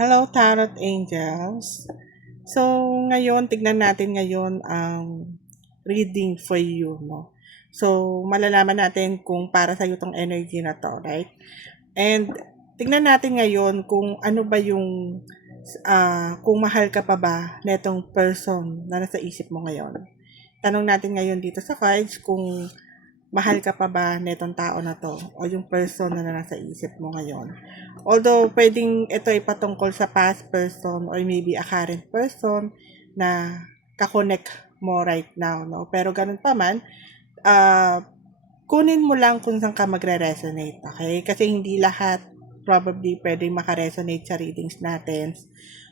Hello, Tarot Angels. So, ngayon, tignan natin ngayon ang reading for you, no? So, malalaman natin kung para sa'yo tong energy na to, right? And, tignan natin ngayon kung ano ba yung, kung mahal ka pa ba netong person na nasa isip mo ngayon. Tanong natin ngayon dito sa cards kung mahal ka pa ba netong tao na to o yung person na nasa isip mo ngayon. Although pwedeng ito ay patungkol sa past person or maybe a current person na kakonect mo right now, no? Pero ganun pa man, uh, kunin mo lang kung saan ka magre-resonate, okay? Kasi hindi lahat probably pwedeng makaresonate sa readings natin.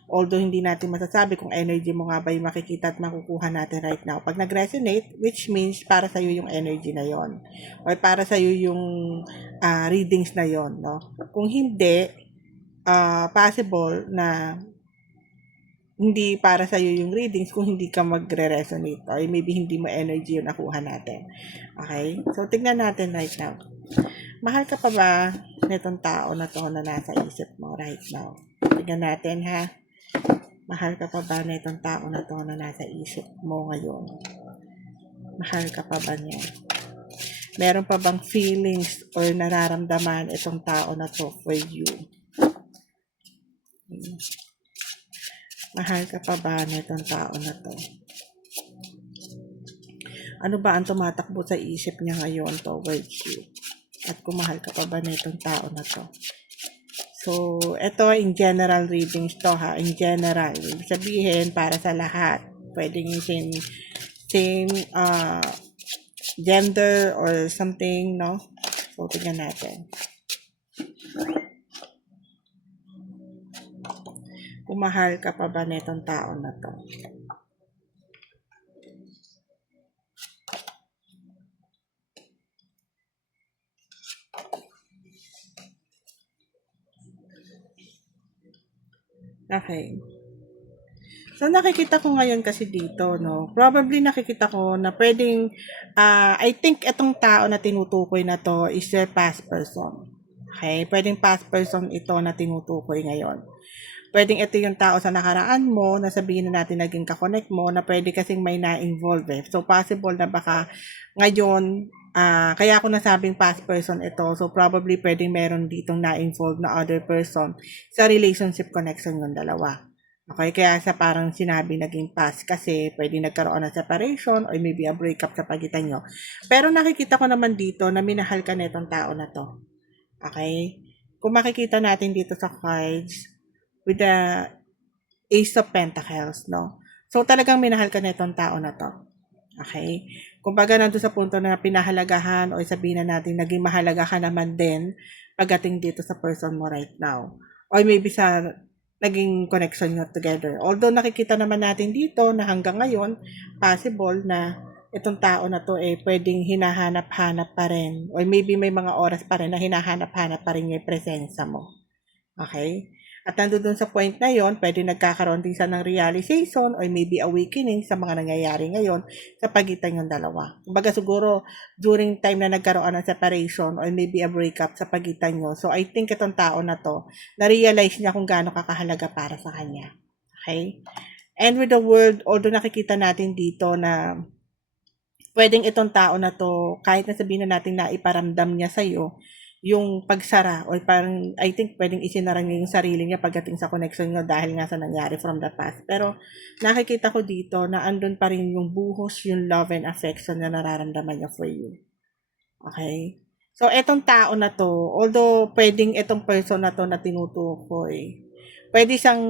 Although hindi natin masasabi kung energy mo nga ba yung makikita at makukuha natin right now. Pag nag-resonate, which means para sa'yo yung energy na yon or para sa'yo yung readings na yon, no? Kung hindi, possible na hindi para sa'yo yung readings kung hindi ka magre-resonate or maybe hindi mo energy yung nakuha natin. Okay? So, tignan natin right now. Mahal ka pa ba nitong tao na to na nasa isip mo right now? Tignan natin ha. Mahal ka pa ba nitong tao na to na nasa isip mo ngayon? Mahal ka pa ba niya? Meron pa bang feelings or nararamdaman itong tao na to for you? Mahal ka pa ba nitong tao na to? Ano ba ang tumatakbo sa isip niya ngayon towards you? At kung mahal ka pa ba nitong tao na to? So, ito in general readings to ha. In general. Ibig sabihin, para sa lahat. Pwedeng same gender or something, no? So, tingnan natin. Kung mahal ka pa ba nitong tao na to? Okay. So, nakikita ko ngayon kasi dito, no? Probably nakikita ko na pwedeng, I think itong tao na tinutukoy na to is your past person. Okay? Pwedeng past person ito na tinutukoy ngayon. Pwedeng ito yung tao sa nakaraan mo, na sabihin na natin naging kakonect mo, na pwede kasing may na-involve eh. So, possible na baka ngayon, kaya ako nasabing past person ito, so probably pwedeng meron ditong na-involve na other person sa relationship connection yung dalawa. Okay, kaya sa parang sinabi naging past kasi pwede nagkaroon ng separation or maybe a breakup sa pagitan nyo. Pero nakikita ko naman dito na minahal ka netong tao na to. Okay? Kung makikita natin dito sa cards with the Ace of Pentacles, no? So talagang minahal ka netong tao na to. Okay? Kumbaga nandun sa punto na pinahalagahan o sabihin na natin naging mahalaga ka naman din pagdating dito sa person mo right now. Or maybe sa naging connection nyo together. Although nakikita naman natin dito na hanggang ngayon, possible na itong tao na to pwedeng hinahanap-hanap pa rin. Or maybe may mga oras pa rin na hinahanap-hanap pa rin yung presensya mo. Okay? At nandun sa point na yon, pwede nagkakaroon din sa ng realization or maybe awakening sa mga nangyayari ngayon sa pagitan yung dalawa. Kumbaga siguro during time na nagkaroon ng separation or maybe a breakup sa pagitan nyo. So I think itong tao na to, na-realize niya kung gaano kakahalaga para sa kanya. Okay? And with the world, although nakikita natin dito na pwedeng itong tao na to, kahit na sabihin na natin na iparamdam niya sa'yo, yung pagsara or parang I think pwedeng isinara niya yung sarili niya pagdating sa connection niyo dahil nga sa nangyari from the past. Pero nakikita ko dito na andun pa rin yung buhos, yung love and affection na nararamdaman niya for you. Okay? So, etong tao na to, although pwedeng etong person na to na tinutukoy, pwede siyang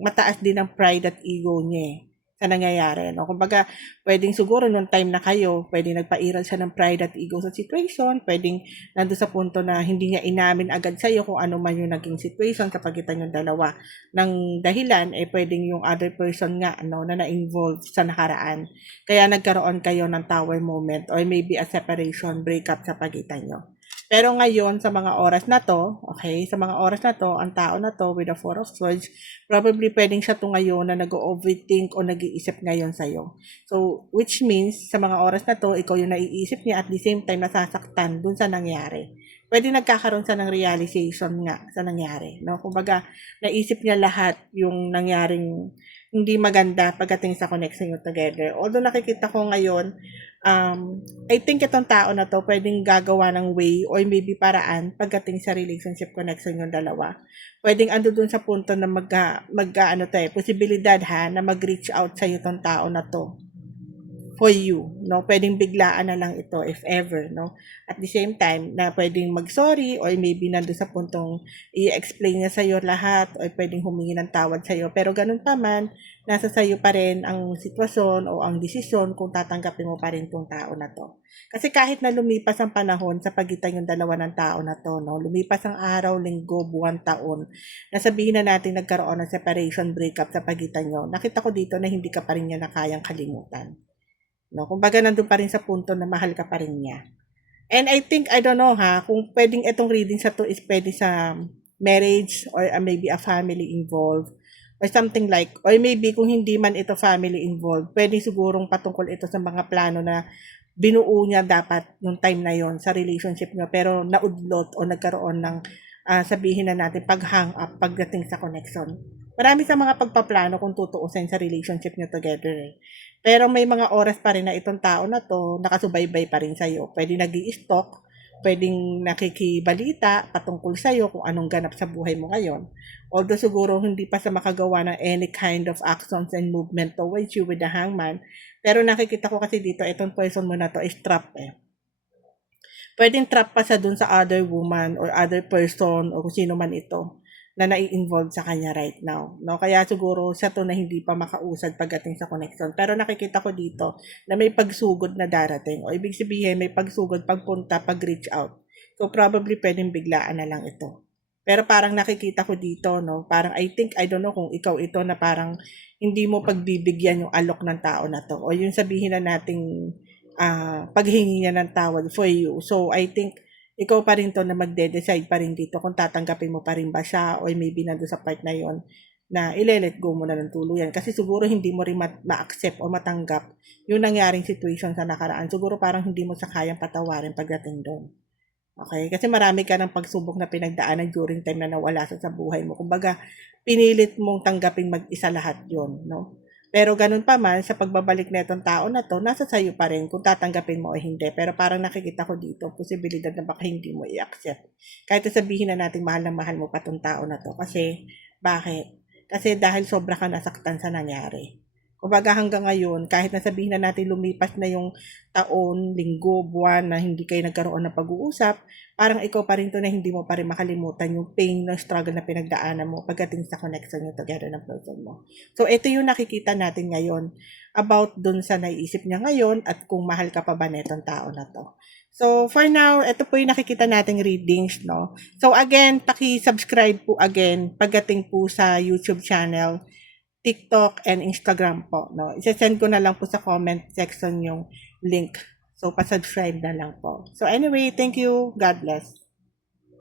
mataas din ang pride at ego niya sa nangyayari. No? Kumbaga, pwedeng siguro nung time na kayo, pwedeng nagpairal siya ng pride at ego sa situation, pwedeng nandun sa punto na hindi niya inamin agad sa'yo kung ano man yung naging situation sa pagitan yung dalawa. Nang dahilan, pwedeng yung other person nga no, na na-involve sa nakaraan. Kaya nagkaroon kayo ng tower moment or maybe a separation, breakup sa pagitan nyo. Pero ngayon, sa mga oras na to, okay, sa mga oras na to, ang tao na to with the Four of Swords, probably pwedeng siya to ngayon na nag-overthink o nag-iisip ngayon sa'yo. So, which means, sa mga oras na to, ikaw yung naiisip niya at the same time nasasaktan dun sa nangyari. pwede nagkakaroon siya ng realization nga sa nangyari, no? Kumbaga, naisip niya lahat yung nangyaring hindi maganda pagdating sa connection nyo together. Although nakikita ko ngayon, I think itong tao na to pwedeng gagawa ng way or maybe paraan pagdating sa relationship connection yung dalawa. Pwedeng ando dun sa punto na posibilidad ha, na mag-reach out sa itong tao na to for you, no? Pwedeng biglaan na lang ito if ever, no? At the same time, na pwedeng mag-sorry or maybe nandun sa puntong i-explain niya sa'yo lahat or pwedeng humingi ng tawad sa'yo. Pero ganun pa man, nasa sa'yo pa rin ang sitwasyon o ang desisyon kung tatanggapin mo pa rin tong tao na to. Kasi kahit na lumipas ang panahon sa pagitan yung dalawa ng tao na to, no? Lumipas ang araw, linggo, buwan, taon, nasabihin na natin nagkaroon ng separation, breakup sa pagitan nyo, nakita ko dito na hindi ka pa rin niya na kayang kalimutan. No, kumbaga nandun pa rin sa punto na mahal ka pa rin niya. And I think, I don't know ha, kung pwedeng itong reading sa to is pwede sa marriage or maybe a family involved or something like, or maybe kung hindi man ito family involved, pwede sigurong patungkol ito sa mga plano na binuo niya dapat nung time na yon sa relationship niya pero naudlot o nagkaroon ng sabihin na natin pag-hang up pagdating sa connection. Marami sa mga pagpaplano kung tutuusin sa relationship niyo together eh. Pero may mga oras pa rin na itong tao na to nakasubaybay pa rin sa'yo. Pwede nag-i-stalk, pwedeng nakikibalita patungkol sa'yo kung anong ganap sa buhay mo ngayon. Although siguro hindi pa sa makagawa ng any kind of actions and movement towards you with the hangman. Pero nakikita ko kasi dito, itong person mo na to is trap eh. Pwedeng trap pa sa dun sa other woman or other person o kung sino man ito na nai-involve sa kanya right now. No? Kaya siguro sa to na hindi pa makausad pagdating sa connection. Pero nakikita ko dito na may pagsugod na darating. O ibig sabihin may pagsugod, pagpunta, pag-reach out. So probably pwedeng biglaan na lang ito. Pero parang nakikita ko dito, no? Parang I don't know kung ikaw ito na parang hindi mo pagbibigyan yung alok ng tao na to. O yung sabihin na nating paghingi niya ng tawad for you. So I think ikaw pa rin to na magde-decide pa rin dito kung tatanggapin mo pa rin ba siya or maybe nandun sa part na yon na ile-let go mo na ng tuluyan. Kasi siguro hindi mo rin ma-accept o matanggap yung nangyaring situation sa nakaraan. Siguro parang hindi mo sa kayang patawarin pagdating doon. Okay? Kasi marami ka ng pagsubok na pinagdaanan during time na nawala sa buhay mo. Kumbaga, pinilit mong tanggapin mag-isa lahat yon, no? Pero ganun pa man, sa pagbabalik na itong tao na to, nasa sayo pa rin kung tatanggapin mo o hindi. Pero parang nakikita ko dito, posibilidad na baka hindi mo i-accept. Kahit sabihin na natin mahal na mahal mo pa itong tao na to. Kasi, bakit? Kasi dahil sobra ka nasaktan sa nangyari. Kumbaga hanggang ngayon, kahit nasabihin na natin lumipas na yung taon, linggo, buwan na hindi kayo nagkaroon ng pag-uusap, parang ikaw pa rin to na hindi mo pa rin makalimutan yung pain na struggle na pinagdaanan mo pagdating sa connection nyo together ng person mo. So, ito yung nakikita natin ngayon about dun sa naiisip niya ngayon at kung mahal ka pa ba netong tao na to. So, for now, ito po yung nakikita nating readings, no? So, again, paki-subscribe po again pagdating po sa YouTube channel, TikTok, and Instagram po, no? Isa-send ko na lang po sa comment section yung link. So, pa-subscribe na lang po. So, anyway, thank you. God bless.